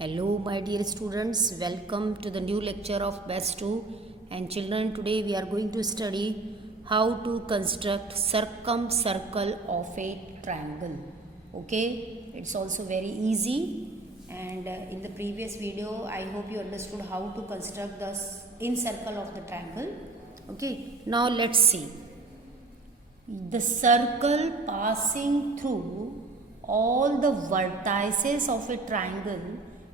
Hello, my dear students. Welcome to the new lecture of Best 2. And children, today we are going to study how to construct circumcircle of a triangle. Okay, it's also very easy. And in the previous video, I hope you understood how to construct the incircle of the triangle. Okay, now let's see. The circle passing through all the vertices of a triangle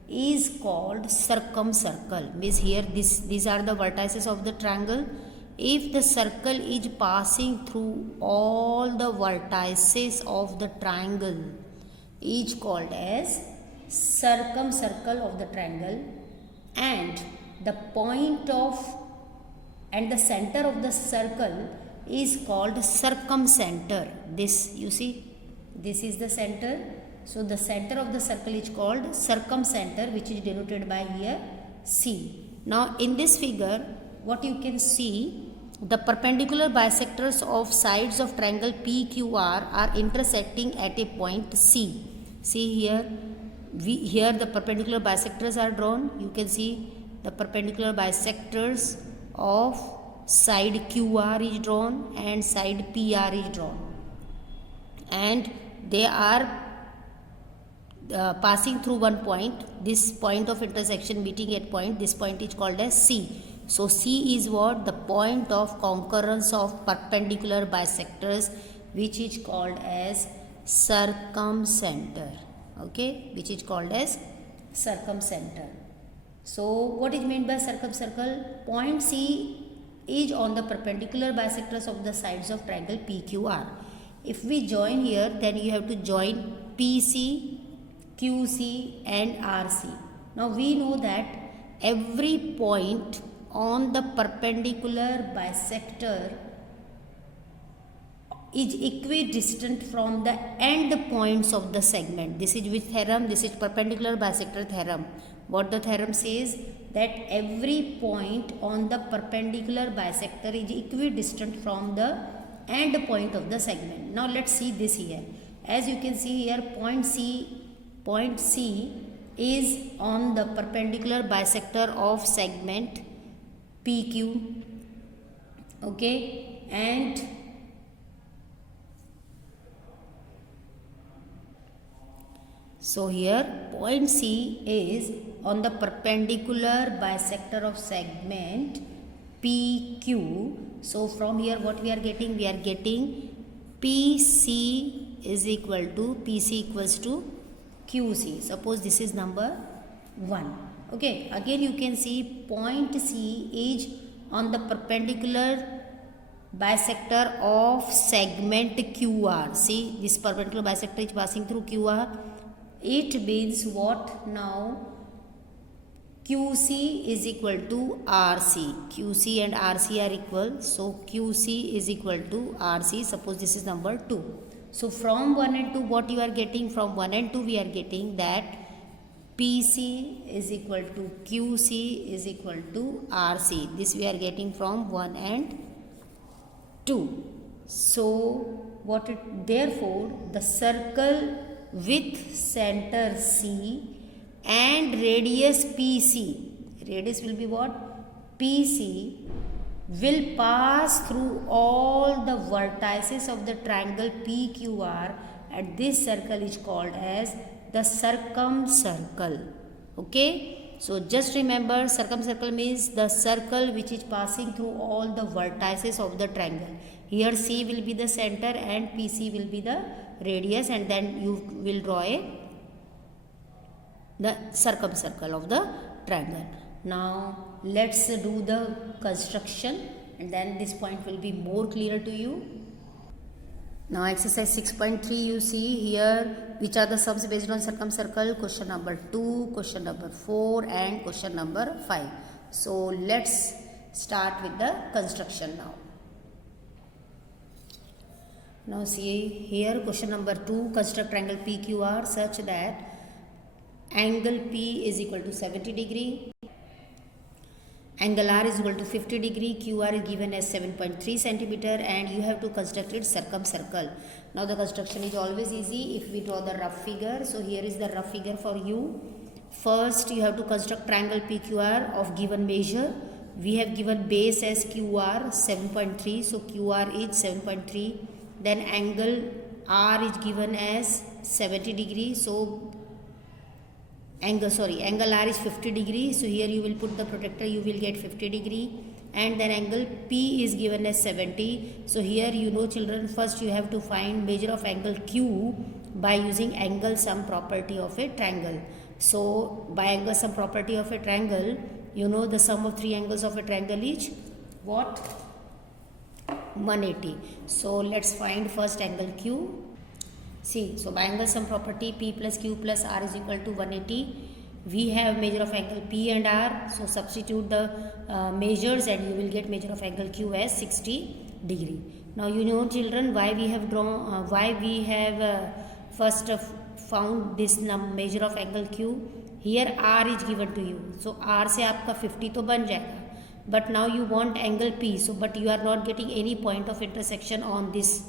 is called circumcircle. Means here these are the vertices of the triangle. If the circle is passing through all the vertices of the triangle is called as circumcircle of the triangle, and the point of and the center of the circle is called circumcenter. This you see, this is the center. So the center of the circle is called circumcenter, which is denoted by here C. Now in this figure, what you can see, the perpendicular bisectors of sides of triangle PQR are intersecting at a point C. See here, here the perpendicular bisectors are drawn. You can see the perpendicular bisectors of side QR is drawn and side PR is drawn, and they are passing through one point. This point of intersection meeting at point, this point is called as C. So C is what? The point of concurrence of perpendicular bisectors, which is called as circumcenter. Okay, which is called as circumcenter. So what is meant by circumcircle? Point C is on the perpendicular bisectors of the sides of triangle PQR. If we join here, then you have to join PC, QC and RC. Now we know that every point on the perpendicular bisector is equidistant from the end points of the segment. This is which theorem? This is perpendicular bisector theorem. What the theorem says? That every point on the perpendicular bisector is equidistant from the end point of the segment. Now let's see this here. As you can see here, point C is on the perpendicular bisector of segment PQ. Okay, and so here point C is on the perpendicular bisector of segment PQ. So from here what we are getting? We are getting PC equals to QC. Suppose this is number 1. Okay, again you can see point C is on the perpendicular bisector of segment QR. See, this perpendicular bisector is passing through QR. It means what now? QC is equal to RC. QC and RC are equal. So QC is equal to RC. Suppose this is number 2. So from 1 and 2, what you are getting? From 1 and 2 we are getting that PC is equal to QC is equal to RC. This we are getting from 1 and 2. So therefore the circle with center C and radius PC, radius will be what? PC, will pass through all the vertices of the triangle PQR, and this circle is called as the circumcircle. Okay, so just remember, circumcircle means the circle which is passing through all the vertices of the triangle. Here C will be the center and PC will be the radius, and then you will draw the circumcircle of the triangle. Now let's do the construction, and then this point will be more clear to you. Now exercise 6.3, you see here which are the sums based on circumcircle. Question number 2, question number 4 and question number 5. So let's start with the construction now. Now see here, question number 2, construct triangle PQR such that angle P is equal to 70 degree, angle R is equal to 50 degree, QR is given as 7.3 centimeter, and you have to construct it circumcircle. Now the construction is always easy if we draw the rough figure. So here is the rough figure for you. First you have to construct triangle PQR of given measure. We have given base as QR 7.3, so QR is 7.3. Then angle R is given as 70 degree, so angle R is 50 degree, so here you will put the protractor, you will get 50 degree. And then angle P is given as 70, so here you know children, first you have to find measure of angle Q by using angle sum property of a triangle. So by angle sum property of a triangle, you know the sum of three angles of a triangle is what? 180. So let's find first angle Q. See, so by angle sum property, P plus Q plus R is equal to 180. We have measure of angle P and R, so substitute the measures and you will get measure of angle Q as 60 degree. Now you know children why we have drawn, first found this measure of angle Q. Here R is given to you, so R से आपका 50 तो बन जाएगा. But now you want angle P, so but you are not getting any point of intersection on this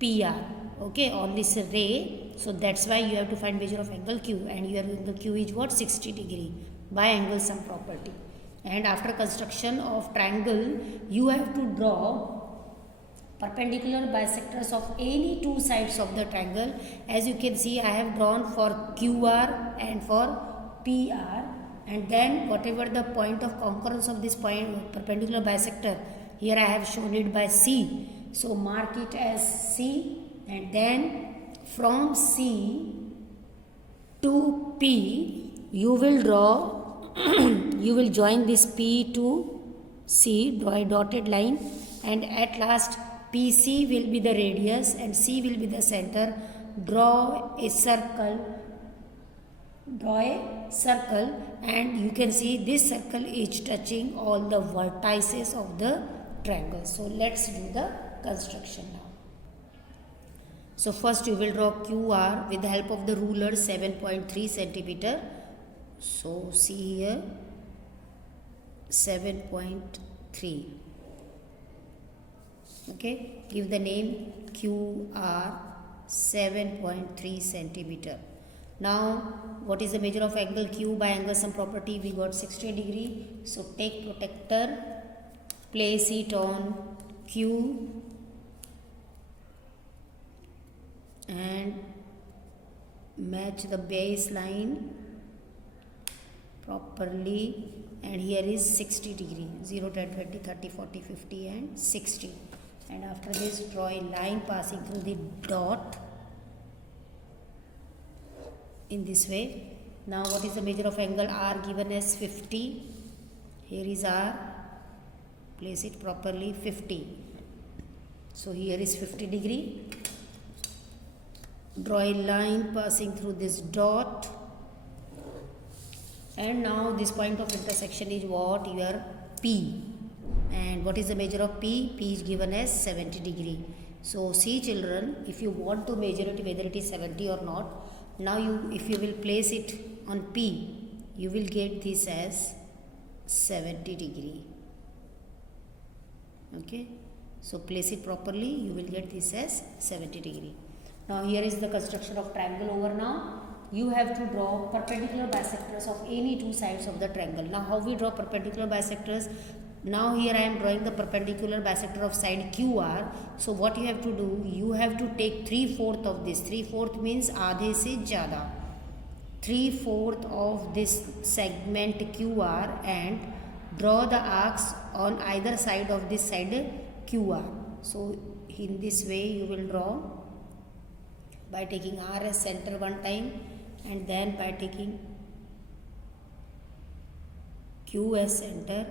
PR, okay, on this ray, so that's why you have to find measure of angle Q, and your angle Q is what? 60 degree by angle sum property. And after construction of triangle, you have to draw perpendicular bisectors of any two sides of the triangle. As you can see, I have drawn for QR and for PR, and then whatever the point of concurrence of this point perpendicular bisector, here I have shown it by C, so mark it as C, and then from C to P you will draw you will join this P to C, draw a dotted line, and at last PC will be the radius and C will be the center. Draw a circle, and you can see this circle is touching all the vertices of the triangle. So let's do the construction now. So first you will draw QR with the help of the ruler 7.3 centimeter. So see here 7.3. Okay, give the name QR 7.3 centimeter. Now what is the measure of angle Q by angle sum property? We got 60 degree. So take protector, place it on Q and match the baseline properly, and here is 60 degree, 0, 10, 20, 30, 40, 50 and 60. And after this draw a line passing through the dot in this way. Now what is the measure of angle R given as 50? Here is R, place it properly 50. So here is 50 degree. Draw a line passing through this dot, and now this point of intersection is what? Your P. And what is the measure of P? P is given as 70 degree. So see children, if you want to measure it whether it is 70 or not, now if you will place it on P, you will get this as 70 degree. Okay, so place it properly, you will get this as 70 degree. Now here is the construction of triangle over. Now you have to draw perpendicular bisectors of any two sides of the triangle. Now how we draw perpendicular bisectors? Now here I am drawing the perpendicular bisector of side QR. So what you have to do, you have to take 3/4 of this. 3/4 means आधे से ज़्यादा. 3/4 of this segment QR and draw the arcs on either side of this side QR. So in this way you will draw by taking R as center one time and then by taking Q as center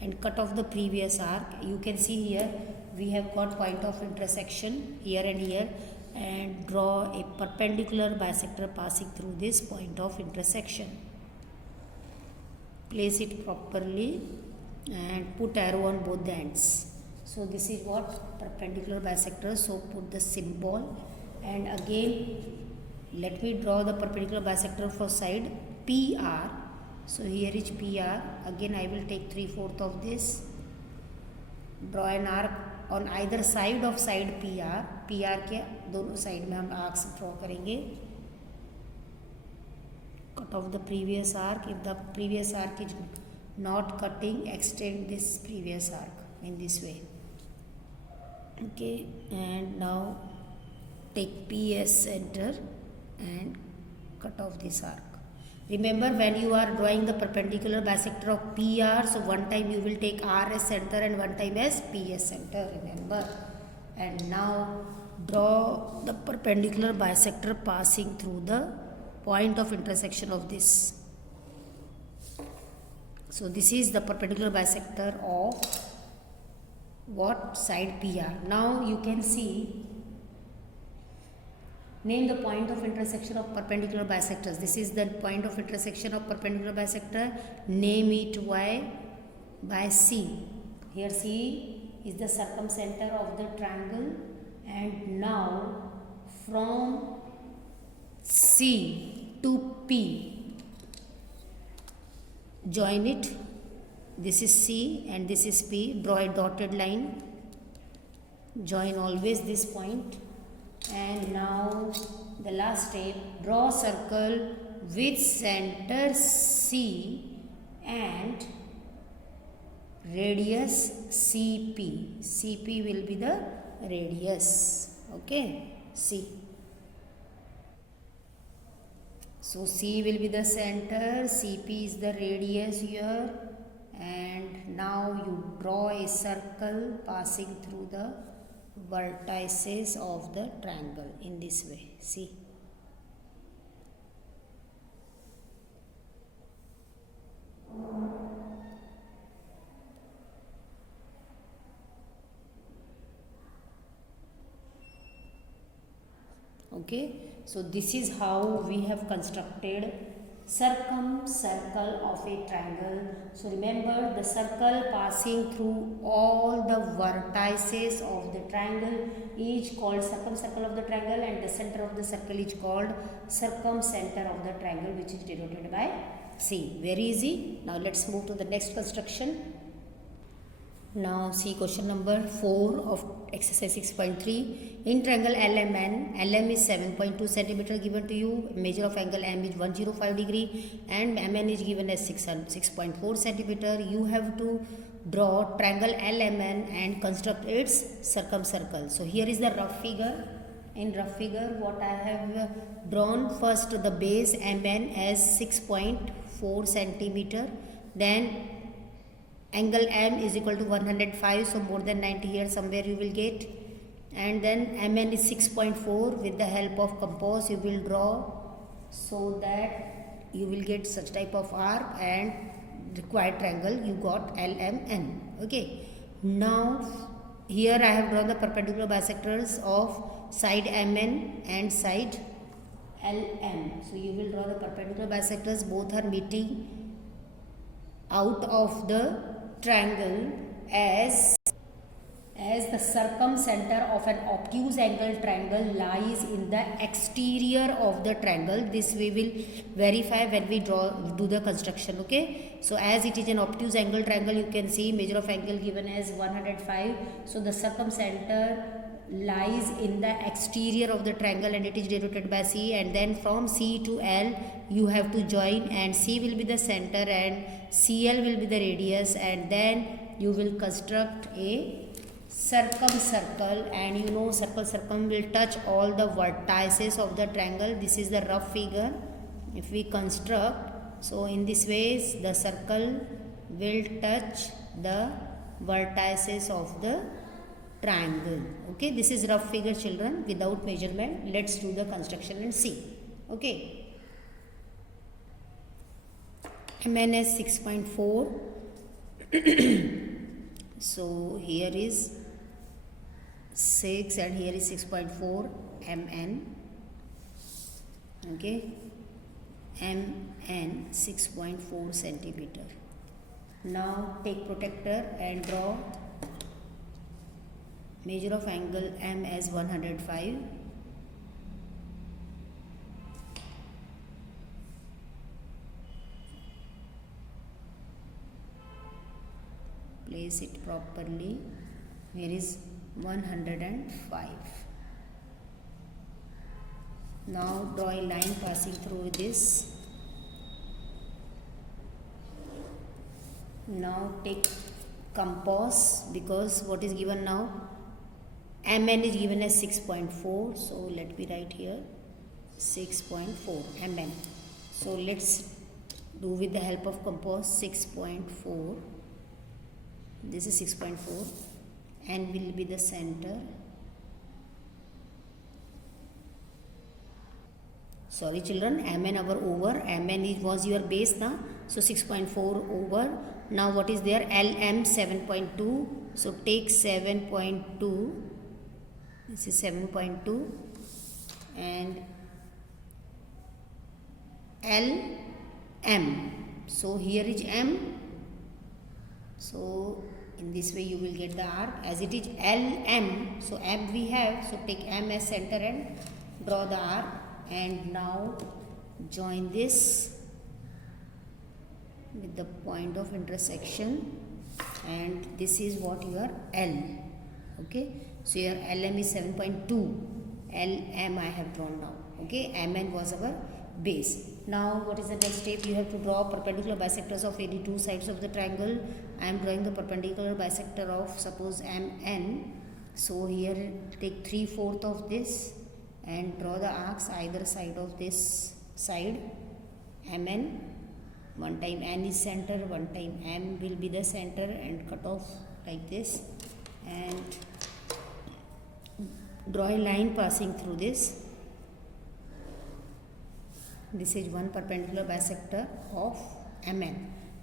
and cut off the previous arc. You can see here we have got point of intersection here and here, and draw a perpendicular bisector passing through this point of intersection. Place it properly and put arrow on both the ends. So this is what perpendicular bisector. So put the symbol, and again let me draw the perpendicular bisector for side PR. So here is PR. Again I will take 3/4 of this, draw an arc on either side of side PR. PR के दोनों side में हम arcs draw करेंगे cut off the previous arc. If the previous arc is not cutting, extend this previous arc in this way. Okay, and now take P as center and cut off this arc. Remember, when you are drawing the perpendicular bisector of PR, so one time you will take R as center and one time as P as center, remember. And now draw the perpendicular bisector passing through the point of intersection of this. So this is the perpendicular bisector of what side PR. Now you can see, name the point of intersection of perpendicular bisectors. This is the point of intersection of perpendicular bisector. Name it Y by C. Here C is the circumcenter of the triangle, and now from C to P, join it. This is C and this is P. Draw a dotted line. Join always this point. And now the last step, draw circle with center C and radius CP. CP will be the radius. Okay, C. So C will be the center, CP is the radius here, and now you draw a circle passing through the vertices of the triangle in this way. See, okay, so this is how we have constructed circumcircle of a triangle. So remember, the circle passing through all the vertices of the triangle is called circumcircle of the triangle, and the center of the circle is called circumcenter of the triangle, which is denoted by C. Very easy. Now let's move to the next construction. Now see question number 4 of exercise 6.3. In triangle LMN, LM is 7.2 cm given to you, measure of angle M is 105 degree and MN is given as 6.4 cm. You have to draw triangle LMN and construct its circumcircle. So here is the rough figure. In rough figure, what I have drawn, first the base MN as 6.4 cm, then angle M is equal to 105, so more than 90 here somewhere you will get, and then MN is 6.4. With the help of compass you will draw so that you will get such type of arc and required triangle. You got LMN. Okay, now here I have drawn the perpendicular bisectors of side MN and side LM. So you will draw the perpendicular bisectors, both are meeting out of the triangle as the circumcenter of an obtuse angle triangle lies in the exterior of the triangle. This we will verify when we do the construction. Okay, so as it is an obtuse angle triangle, you can see measure of angle given as 105. So the circumcenter lies in the exterior of the triangle and it is denoted by C, and then from C to L you have to join, and C will be the center and CL will be the radius, and then you will construct a circumcircle, and you know circum will touch all the vertices of the triangle. This is the rough figure. If we construct, so in this way the circle will touch the vertices of the triangle. Okay, this is rough figure, children, without measurement. Let's do the construction and see. Okay, MN is 6.4. So here is 6 and here is 6.4 MN. Okay, MN 6.4 centimeter. Now take protector and draw measure of angle M as 105. Place it properly. Here is 105. Now draw a line passing through this Now take compass, because what is given now, mn is given as 6.4, so let me write here 6.4 mn. So let's do with the help of compass 6.4. This is 6.4, n will be the center. Sorry children, mn our over, mn was your base now, so 6.4 over. Now what is there, lm 7.2, so take 7.2, this is 7.2, and lm, so here is m, so in this way you will get the arc as it is lm, so m we have, so take m as center and draw the arc, and now join this with the point of intersection, and this is what your L. Okay, so your LM is 7.2, LM I have drawn now. Okay, MN was our base. Now what is the next step? You have to draw perpendicular bisectors of any two sides of the triangle. I am drawing the perpendicular bisector of, suppose, MN. So here take 3/4 of this and draw the arcs either side of this side, MN. One time N is center, one time M will be the center, and cut off like this, and draw a line passing through this. This is one perpendicular bisector of MN.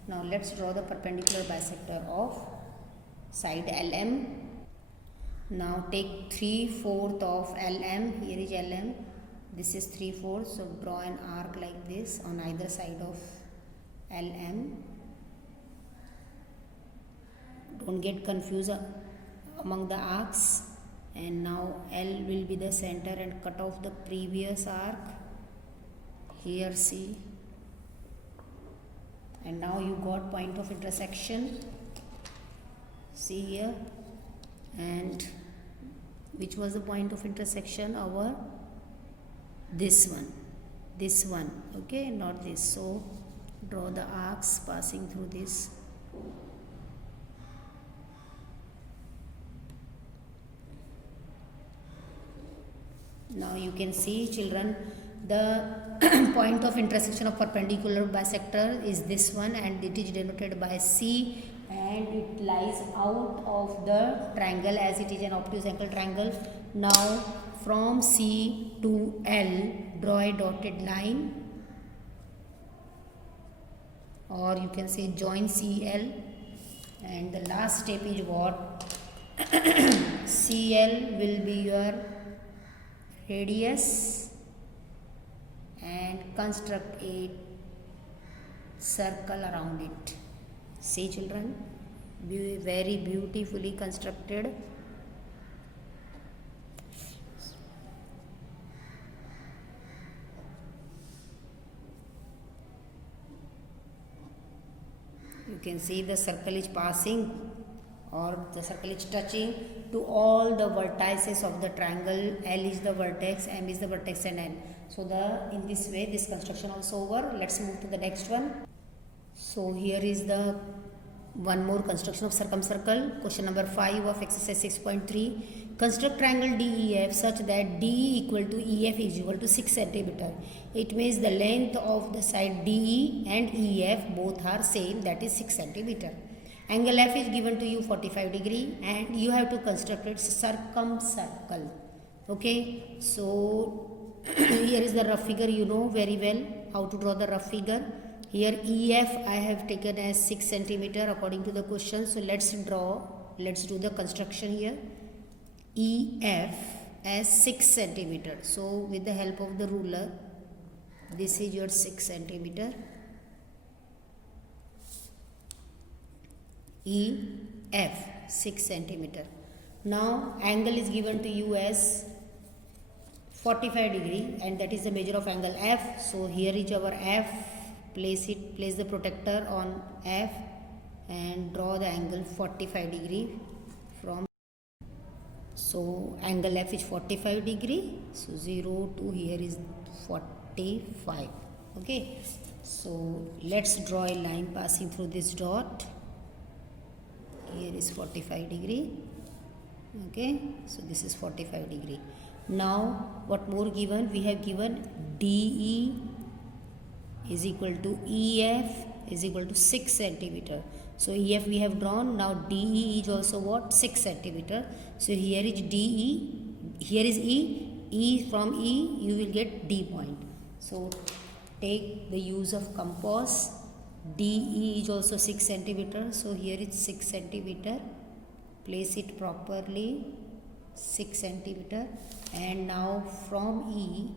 Now let's draw the perpendicular bisector of side LM. Now take 3/4 of LM, here is LM, this is 3/4, so draw an arc like this on either side of LM. Don't get confused among the arcs. And now L will be the center, and cut off the previous arc. Here see. And now you got point of intersection. See here. And which was the point of intersection? Our this one. Okay, not this. So draw the arcs passing through this. Now you can see, children, the point of intersection of perpendicular bisector is this one, and it is denoted by C, and it lies out of the triangle as it is an obtuse angle triangle. Now from C to L, draw a dotted line, or you can say join CL, and the last step is what? CL will be your radius, and construct a circle around it. See children, very beautifully constructed. You can see the circle is passing, or the circle is touching to all the vertices of the triangle. L is the vertex, M is the vertex, and N. So in this way this construction also over. Let's move to the next one. So here is the one more construction of circumcircle. Question number 5 of exercise 6.3. Construct triangle DEF such that DE equal to EF is equal to 6 cm. It means the length of the side DE and EF both are same, that is 6 cm. Angle F is given to you 45 degree, and you have to construct its circumcircle. Okay, so here is the rough figure. You know very well how to draw the rough figure. Here EF I have taken as 6 cm according to the question. So let's do the construction here. EF as 6 cm. So with the help of the ruler, this is your 6 cm. EF 6 cm. Now angle is given to you as 45 degree, and that is the measure of angle F. So here is our F. Place the protector on F and draw the angle 45 degree from. So angle F is 45 degree. So 0 to here is 45. Okay. So let's draw a line passing through this dot. here is 45 degree. Okay, so this is 45 degree. Now what more given? We have given DE is equal to EF is equal to 6 centimeter. So EF we have drawn. Now DE is also what? 6 centimeter. So here is DE, here is E. E from E you will get D point. So take the use of compass. DE is also 6 centimeter. So here is 6 centimeter. Place it properly, 6 centimeter. And now from E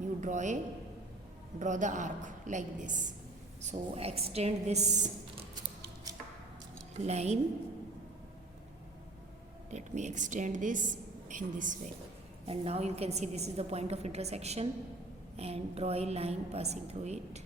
you draw the arc like this. So extend this line. Let me extend this in this way. And now you can see this is the point of intersection, and draw a line passing through it,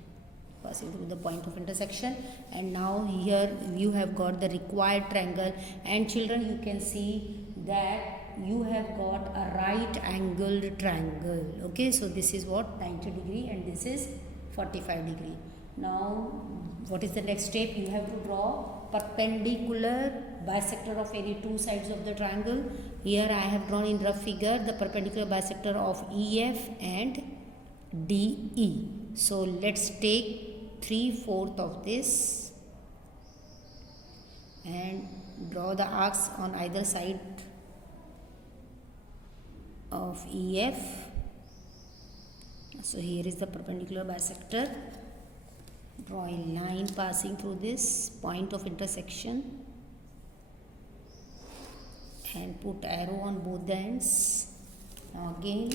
passing through the point of intersection. And now here you have got the required triangle, and children you can see that you have got a right angled triangle. Okay, so this is what? 90 degree and this is 45 degree. Now what is the next step? You have to draw perpendicular bisector of any two sides of the triangle. Here I have drawn in rough figure the perpendicular bisector of EF and DE. So let's take 3/4 of this and draw the arcs on either side of EF. So here is the perpendicular bisector. Draw a line passing through this point of intersection and put arrow on both the ends. Now again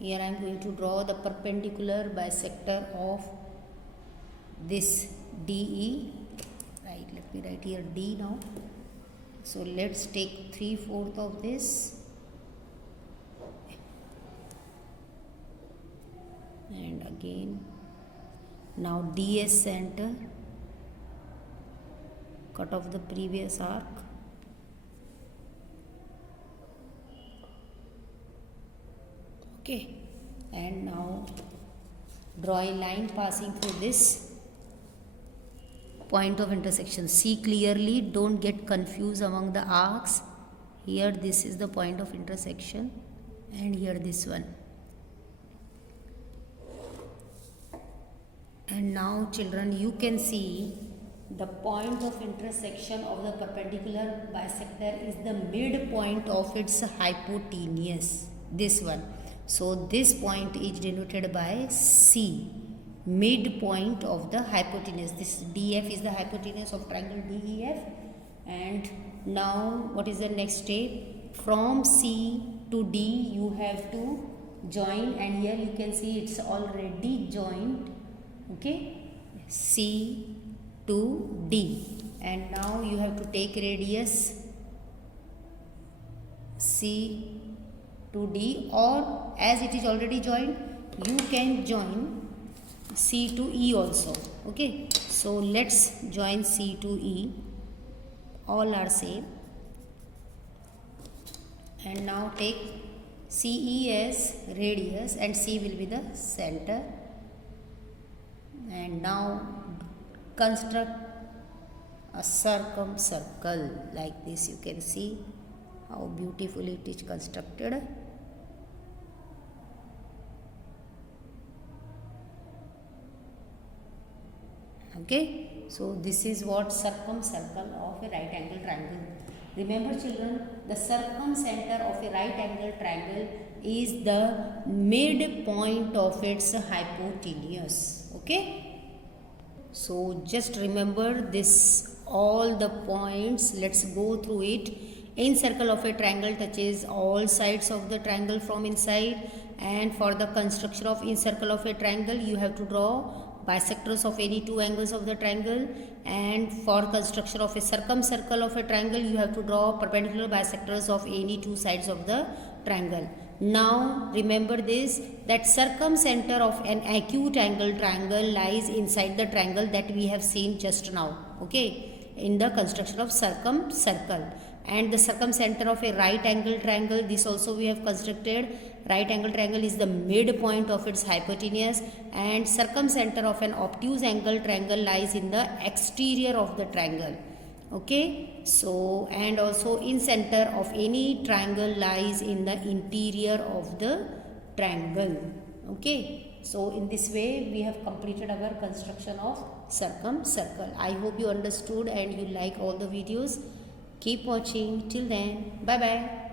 here I am going to draw the perpendicular bisector of this DE. Right, let me write here D now. So let's take 3/4 of this and again now DS center, cut off the previous arc. Okay, and now draw a line passing through this point of intersection. See clearly, don't get confused among the arcs. Here this is the point of intersection and here this one. And now children you can see the point of intersection of the perpendicular bisector is the midpoint of its hypotenuse, this one. So this point is denoted by C, midpoint of the hypotenuse. This DF is the hypotenuse of triangle DEF. And now what is the next step? From C to D you have to join, and here you can see it's already joined. Okay, C to D, and now you have to take radius C to D, or as it is already joined you can join C to E also. Okay, so let's join C to E, all are same. And now take CE as radius and C will be the center. And now construct a circumcircle like this. You can see how beautifully it is constructed. Okay, so this is what circumcircle of a right angle triangle. Remember children, the circumcenter of a right angle triangle is the midpoint of its hypotenuse. Okay, so just remember this, all the points. Let's go through it. Incircle of a triangle touches all sides of the triangle from inside, and for the construction of incircle of a triangle you have to draw bisectors of any two angles of the triangle, and for construction of a circumcircle of a triangle you have to draw perpendicular bisectors of any two sides of the triangle. Now remember this, that circumcenter of an acute angle triangle lies inside the triangle that we have seen just now. Okay, in the construction of circumcircle, And the circumcenter of a right angle triangle, this also we have constructed. Right angle triangle is the midpoint of its hypotenuse, and circumcenter of an obtuse angle triangle lies in the exterior of the triangle. Okay, so and also in center of any triangle lies in the interior of the triangle. Okay, so in this way we have completed our construction of circumcircle. I hope you understood and you like all the videos. Keep watching. Till then, bye bye.